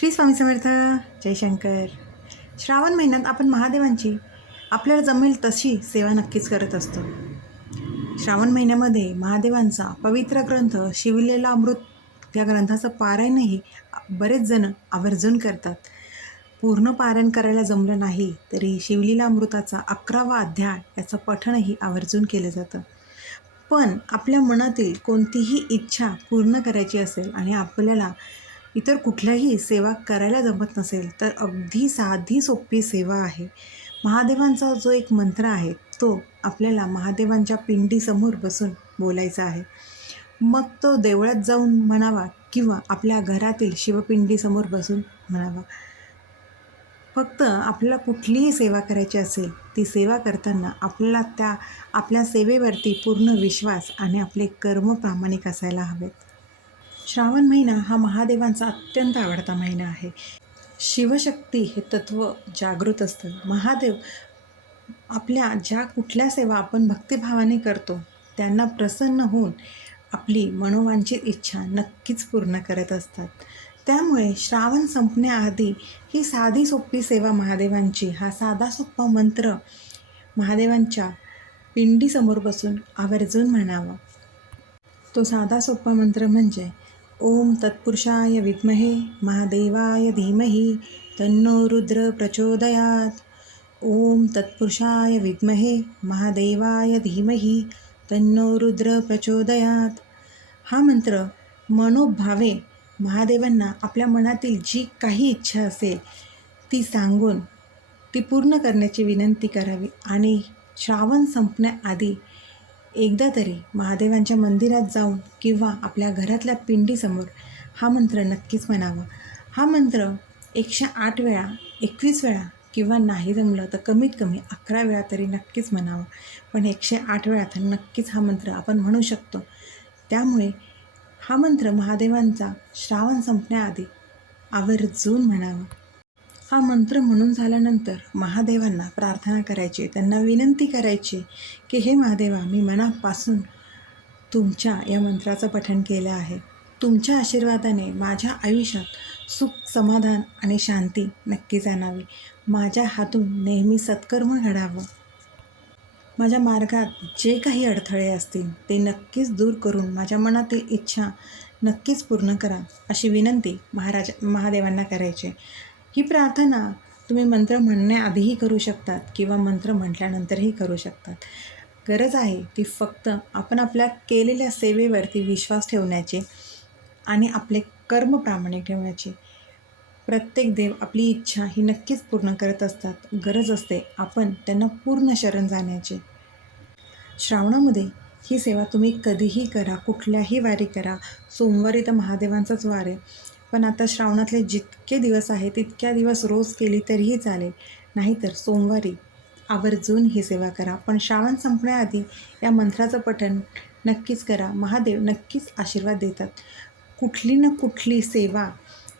श्री स्वामी समर्थ जयशंकर श्रावण महिन्यात आपण महादेवांची आपल्याला जमेल तशी सेवा नक्कीच करत असतो. श्रावण महिन्यामध्ये महादेवांचा पवित्र ग्रंथ शिवलेला अमृत या ग्रंथाचं पारायणही बरेच जण आवर्जून करतात. पूर्ण पारायण करायला जमलं नाही तरी शिवलीला अमृताचा अकरावा अध्याय याचं पठणही आवर्जून केलं जातं. पण आपल्या मनातील कोणतीही इच्छा पूर्ण करायची असेल आणि आपल्याला इतर कुठल्याही सेवा करायला जमत नसेल तर अगदी साधी सोपी सेवा आहे. महादेवांचा जो एक मंत्र आहे तो आपल्याला महादेवांच्या पिंडीसमोर बसून बोलायचा आहे. मग तो देवळात जाऊन म्हणावा किंवा आपल्या घरातील शिवपिंडीसमोर बसून म्हणावा. फक्त आपल्याला कुठलीही सेवा करायची असेल ती सेवा करताना आपल्याला त्या आपल्या सेवेवरती पूर्ण विश्वास आणि आपले कर्म प्रामाणिक असायला हवेत. श्रावण महिना हा महादेवांचा अत्यंत आवडता महिना आहे. शिवशक्ती हे तत्त्व जागृत असतं. महादेव आपल्या ज्या कुठल्या सेवा आपण भक्तिभावाने करतो त्यांना प्रसन्न होऊन आपली मनोवांचित इच्छा नक्कीच पूर्ण करत असतात. त्यामुळे श्रावण संपण्याआधी ही साधी सोपी सेवा महादेवांची हा साधा सोपा मंत्र महादेवांच्या पिंडीसमोर बसून आवर्जून म्हणावा. तो साधा सोपा मंत्र म्हणजे ओम तत्पुरुषाय विद्महे महादेवाय धीमहि तन्नो रुद्र प्रचोदयात। ओम तत्पुरुषाय विद्महे महादेवाय धीमहि तन्नो रुद्र प्रचोदयात। हा मंत्र मनोभावे महादेवांना आपल्या मनातील जी काही इच्छा असेल ती सांगून ती पूर्ण करण्याची विनंती करावी आणि श्रावण संपण्याआधी एकदा तरी महादेवांच्या मंदिरात जाऊन किंवा आपल्या घरातल्या पिंडीसमोर हा मंत्र नक्कीच म्हणावा. हा मंत्र एकशे आठ वेळा एकवीस वेळा किंवा नाही जमलं तर कमीत कमी अकरा वेळा तरी नक्कीच म्हणावा. पण एकशे आठ वेळा तर नक्कीच हा मंत्र आपण म्हणू शकतो. त्यामुळे हा मंत्र महादेवांचा श्रावण संपण्याआधी आवर्जून म्हणावा. हा मंत्र म्हणून झाल्यानंतर महादेवांना प्रार्थना करायची त्यांना विनंती करायची की हे महादेवा मी मनापासून तुमच्या या मंत्राचं पठण केलं आहे. तुमच्या आशीर्वादाने माझ्या आयुष्यात सुख समाधान आणि शांती नक्की जाणावी. माझ्या हातून नेहमी सत्कर्म घडावं. माझ्या मार्गात जे काही अडथळे असतील ते नक्कीच दूर करून माझ्या मनातील इच्छा नक्कीच पूर्ण करा अशी विनंती महाराज महादेवांना करायची. ही प्रार्थना तुम्ही मंत्र म्हणण्याआधीही करू शकतात किंवा मंत्र म्हटल्यानंतरही करू शकतात. गरज आहे ती फक्त आपण आपल्या केलेल्या सेवेवरती विश्वास ठेवण्याची आणि आपले कर्म प्रामाणिक ठेवण्याची. प्रत्येक देव आपली इच्छा ही नक्कीच पूर्ण करत असतात. गरज असते आपण त्यांना पूर्ण शरण जाण्याची. श्रावणामध्ये ही सेवा तुम्ही कधीही करा कुठल्याही वारी करा. सोमवारी तर महादेवांचाच वार आहे. पण आता श्रावणातले जितके दिवस आहेत तितक्या दिवस रोज केली तरीही चालेल. नाहीतर सोमवारी आवर्जून ही सेवा करा. पण श्रावण संपण्याआधी या मंत्राचं पठण नक्कीच करा. महादेव नक्कीच आशीर्वाद देतात. कुठली ना कुठली सेवा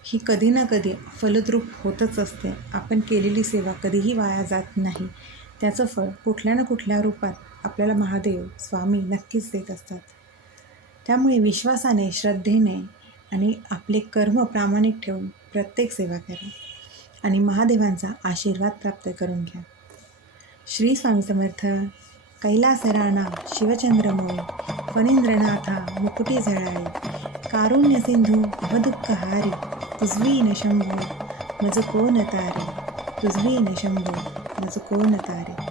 ही कधी ना कधी फलद्रूप होतच असते. आपण केलेली सेवा कधीही वाया जात नाही. त्याचं फळ कुठल्या ना कुठल्या रूपात आपल्याला महादेव स्वामी नक्कीच देत असतात. त्यामुळे विश्वासाने श्रद्धेने आणि आपले कर्म प्रामाणिक ठेवून प्रत्येक सेवा करा. आणि महादेवांचा आशीर्वाद प्राप्त करून घ्या. श्री स्वामी समर्थ कैलासराणा शिवचंद्रमोळी फणींद्रनाथा मुकुटी झळाळी कारुण्य सिंधू भदुःखहारी तुझवी न शंभू मज कोण तारे तुझवी न शंभू मज कोण तारे.